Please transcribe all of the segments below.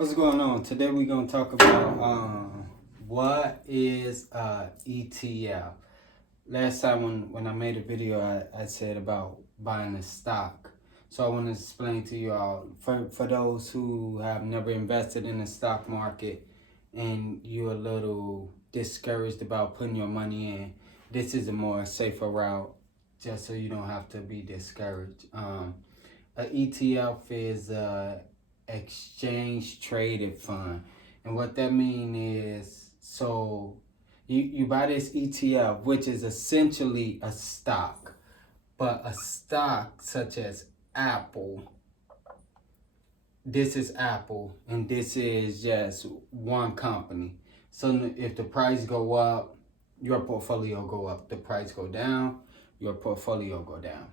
What's going on? Today we're gonna talk about what is ETF. Last time when I made a video, I said about buying a stock. So I want to explain to you all for those who have never invested in the stock market and you're a little discouraged about putting your money in. This is a more safer route, just so you don't have to be discouraged. A ETF is a exchange traded fund, and what that means is, so you buy this ETF, which is essentially a stock, but a stock such as Apple. This is Apple, and this is just one company. So if the price go up, your portfolio go up. The price go down, your portfolio go down.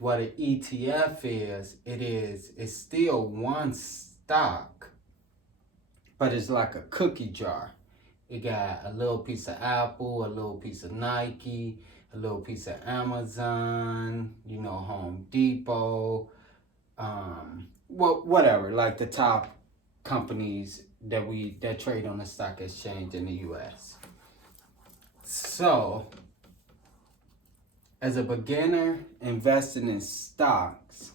What an ETF is, it's still one stock, but it's like a cookie jar. It got a little piece of Apple, a little piece of Nike, a little piece of Amazon, Home Depot, whatever, like the top companies that trade on the stock exchange in the US. So, as a beginner investing in stocks,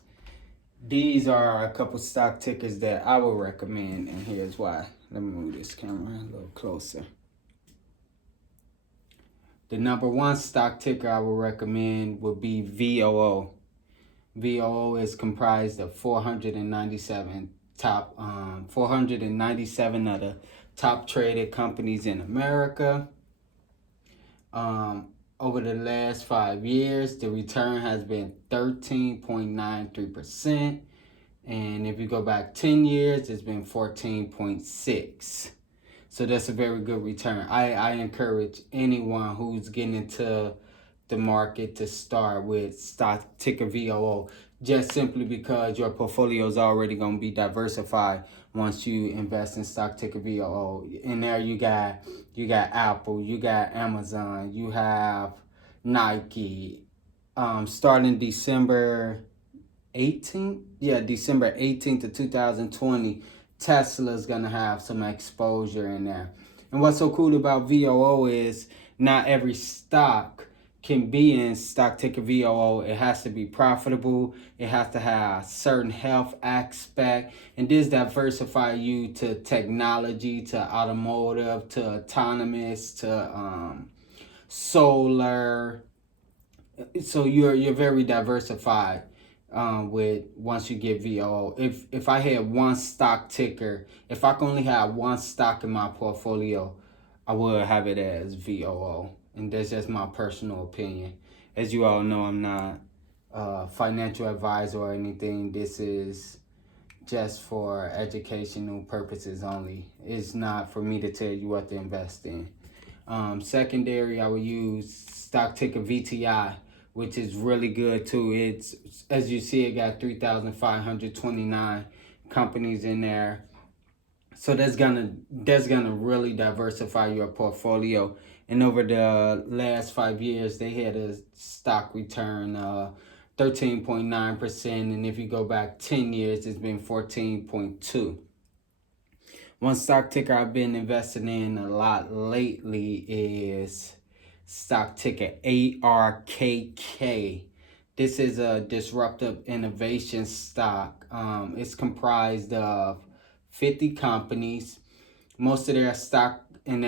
these are a couple stock tickers that I would recommend, and here's why. Let me move this camera a little closer. The number one stock ticker I would recommend would be VOO. VOO is comprised of 497 of the top traded companies in America. Over the last 5 years, the return has been 13.93%. And if you go back 10 years, it's been 14.6. So that's a very good return. I encourage anyone who's getting into the market to start with stock ticker VOO, just simply because your portfolio is already going to be diversified once you invest in stock ticker VOO. In there you got Apple, you got Amazon, you have Nike. Starting December 18th of 2020, Tesla's gonna have some exposure in there. And what's so cool about VOO is not every stock can be in stock ticker VOO. It has to be profitable. It has to have certain health aspect. And this diversify you to technology, to automotive, to autonomous, to solar. So you're very diversified with once you get VOO. If I had one stock ticker, if I could only have one stock in my portfolio, I would have it as VOO. And that's just my personal opinion. As you all know, I'm not a financial advisor or anything. This is just for educational purposes only. It's not for me to tell you what to invest in. Secondary, I would use stock ticker VTI, which is really good too. It's, as you see, it got 3,529 companies in there. So that's gonna really diversify your portfolio. And over the last 5 years, they had a stock return 13.9%, and if you go back 10 years, it's been 14.2. One stock ticker I've been investing in a lot lately is stock ticker ARKK. This is a disruptive innovation stock. It's comprised of 50 companies. Most of their stock in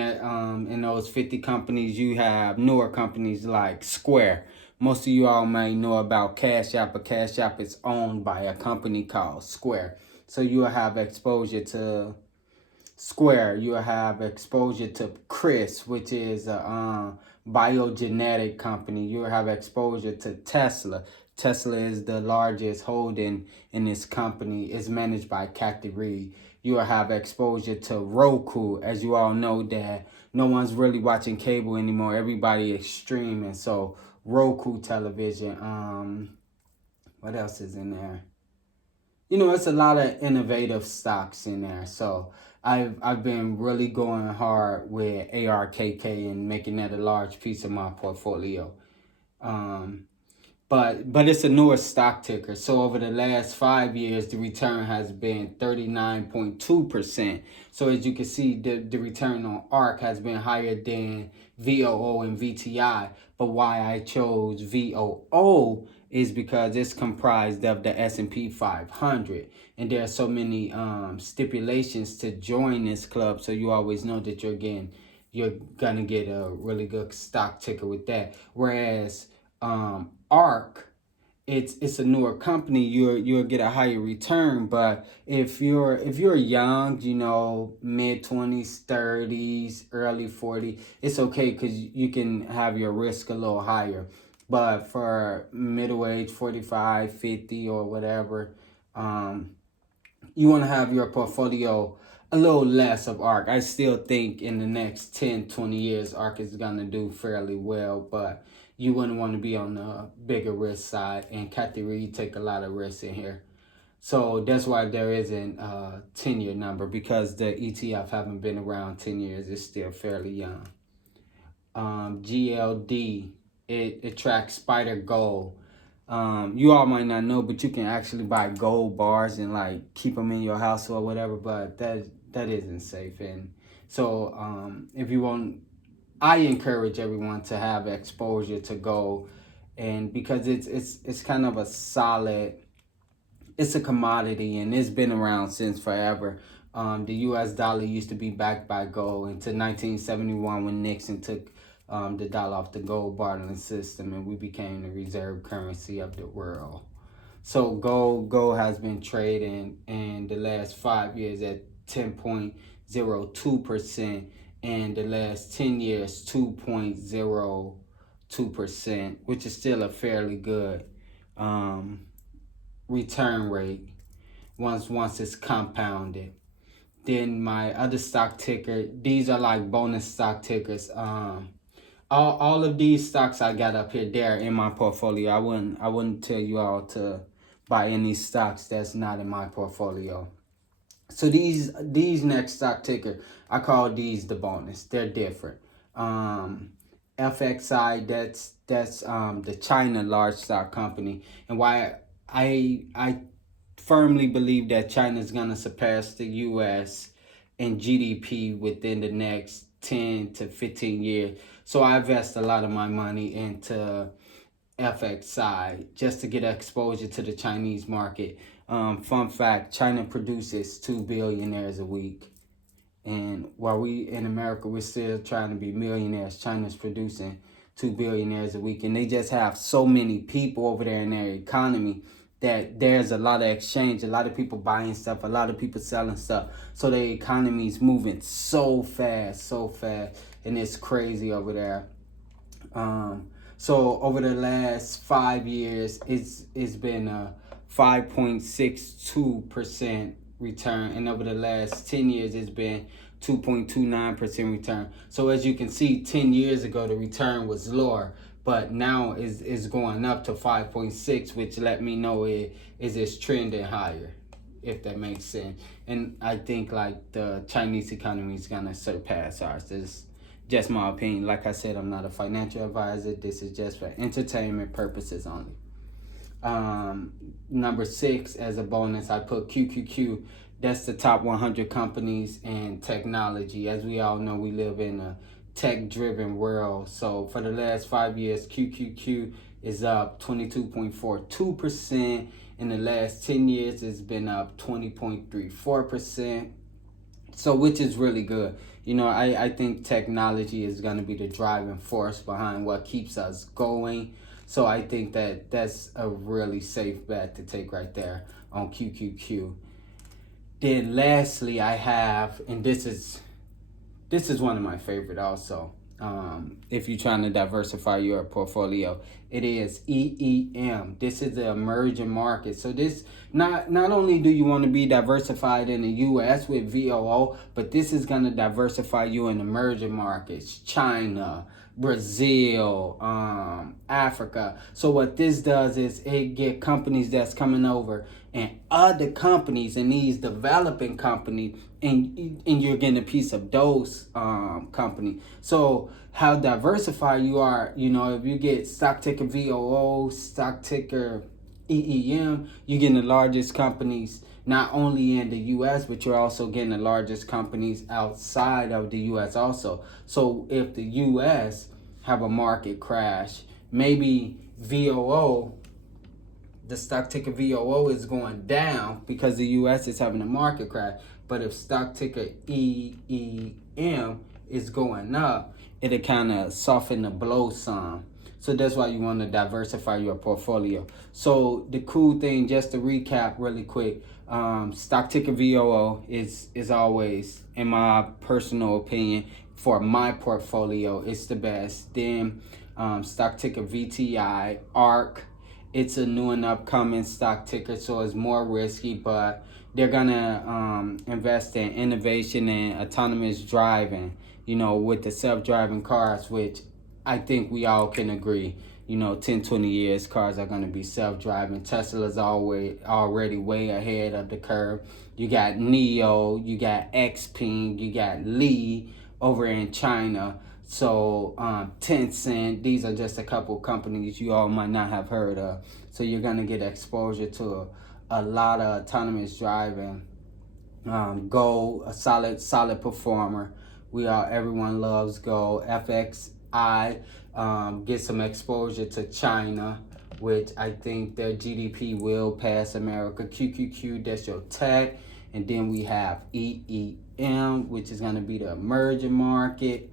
those 50 companies, you have newer companies like Square. Most of you all may know about Cash App, but Cash App is owned by a company called Square. So you'll have exposure to Square. You'll have exposure to Chris, which is a biogenetic company. You'll have exposure to Tesla. Tesla is the largest holding in this company. It's managed by Kathy Reed. You will have exposure to Roku. As you all know, that no one's really watching cable anymore. Everybody is streaming. So Roku television. What else is in there? It's a lot of innovative stocks in there. So I've been really going hard with ARKK and making that a large piece of my portfolio. but it's a newer stock ticker. So over the last 5 years, the return has been 39.2%. So as you can see, the return on ARK has been higher than VOO and VTI. But why I chose VOO is because it's comprised of the S&P 500, and there are so many stipulations to join this club. So you always know that you're gonna get a really good stock ticker with that. Whereas ARK, it's a newer company, you'll get a higher return. But if you're young, mid 20s, 30s, early 40s, it's okay because you can have your risk a little higher. But for middle age, 45, 50, or whatever, um, you want to have your portfolio a little less of ARK. I still think in the next 10, 20 years, ARK is going to do fairly well, but you wouldn't want to be on the bigger risk side. And Kathy Reed take a lot of risks in here. So that's why there isn't a 10-year number, because the ETF haven't been around 10 years. It's still fairly young. GLD, it tracks Spider Gold. You all might not know, but you can actually buy gold bars and like keep them in your house or whatever. But that isn't safe. And so if you want, I encourage everyone to have exposure to gold, and because it's kind of a solid, it's a commodity, and it's been around since forever. The U.S. dollar used to be backed by gold until 1971, when Nixon took the dollar off the gold bartering system, and we became the reserve currency of the world. So gold has been trading in the last 5 years at 10.02%, and the last 10 years 2.02%, which is still a fairly good um, return rate once it's compounded. Then my other stock ticker, these are like bonus stock tickers. All of these stocks I got up here, they're in my portfolio. I wouldn't tell you all to buy any stocks that's not in my portfolio. So these next stock ticker, I call these the bonus. They're different. FXI, that's the China large stock company, and why I firmly believe that China is gonna surpass the U.S. in GDP within the next 10 to 15 years. So I invest a lot of my money into FXI just to get exposure to the Chinese market. Fun fact, China produces 2 billionaires a week. And while we in America, we're still trying to be millionaires, China's producing 2 billionaires a week. And they just have so many people over there in their economy that there's a lot of exchange, a lot of people buying stuff, a lot of people selling stuff. So the economy is moving so fast, so fast. And it's crazy over there. So over the last 5 years, it's been a 5.62% return, and over the last 10 years, it's been 2.29% return. So as you can see, 10 years ago the return was lower, but now is going up to 5.6, which let me know it's trending higher, if that makes sense. And I think like the Chinese economy is gonna surpass ours. This is just my opinion. Like I said, I'm not a financial advisor. This is just for entertainment purposes only. Number 6, as a bonus, I put QQQ. That's the top 100 companies in technology. As we all know, we live in a tech-driven world. So for the last 5 years, QQQ is up 22.42%. In the last 10 years, it's been up 20.34%. So which is really good. I think technology is going to be the driving force behind what keeps us going. So I think that's a really safe bet to take right there on QQQ. Then lastly, I have, and this is one of my favorite also. If you're trying to diversify your portfolio, it is EEM. This is the emerging market. So this not only do you want to be diversified in the U.S. with VOO, but this is going to diversify you in emerging markets, China, Brazil, Africa. So what this does is it get companies that's coming over and other companies and these developing companies, and you're getting a piece of those companies. So how diversified you are, if you get stock ticker VOO, stock ticker EEM, you're getting the largest companies not only in the US, but you're also getting the largest companies outside of the US also. So if the US have a market crash, maybe VOO, the stock ticker VOO is going down because the US is having a market crash. But if stock ticker EEM is going up, it'll kind of soften the blow some. So that's why you want to diversify your portfolio. So the cool thing, just to recap really quick, stock ticker VOO is always, in my personal opinion, for my portfolio, it's the best. Then stock ticker VTI, ARC. It's a new and upcoming stock ticker, so it's more risky, but they're gonna invest in innovation and autonomous driving, with the self-driving cars, which I think we all can agree, 10, 20 years, cars are gonna be self-driving. Tesla's already way ahead of the curve. You got NIO, you got XPeng, you got Li over in China. So Tencent, these are just a couple companies you all might not have heard of. So you're gonna get exposure to a lot of autonomous driving. Go, a solid performer. Everyone loves Go. FXI, get some exposure to China, which I think their GDP will pass America. QQQ, that's your tech. And then we have EEM, which is gonna be the emerging market.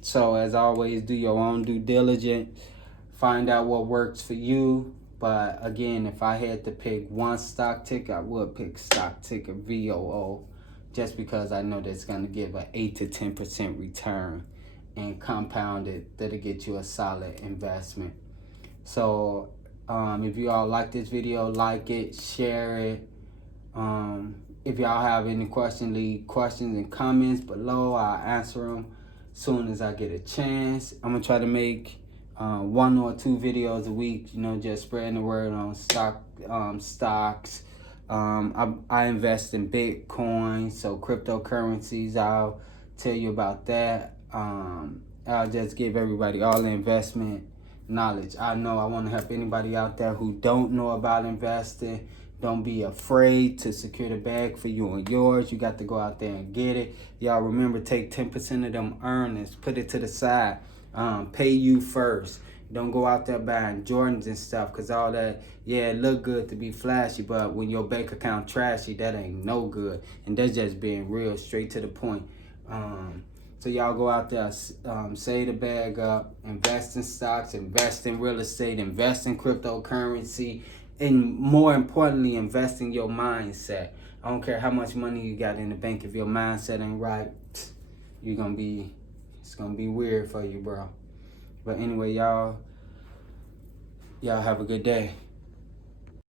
So as always, do your own due diligence, find out what works for you. But again, if I had to pick one stock ticker, I would pick stock ticker VOO, just because I know that's going to give an 8 to 10% return, and compounded, that'll get you a solid investment. So if you all like this video, like it, share it. If y'all have any questions, leave questions and comments below. I'll answer them soon as I get a chance. I'm gonna try to make 1 or 2 videos a week, just spreading the word on stocks. I invest in Bitcoin, so cryptocurrencies, I'll tell you about that. I'll just give everybody all the investment knowledge I know. I want to help anybody out there who don't know about investing. Don't be afraid to secure the bag for you and yours. You got to go out there and get it. Y'all remember, take 10% of them earnings, put it to the side. Pay you first. Don't go out there buying Jordans and stuff, because all that, yeah, it look good to be flashy, but when your bank account trashy, that ain't no good. And that's just being real, straight to the point. So y'all go out there, save the bag up, invest in stocks, invest in real estate, invest in cryptocurrency, and more importantly, invest in your mindset. I don't care how much money you got in the bank. If your mindset ain't right, it's gonna be weird for you, bro. But anyway, y'all have a good day.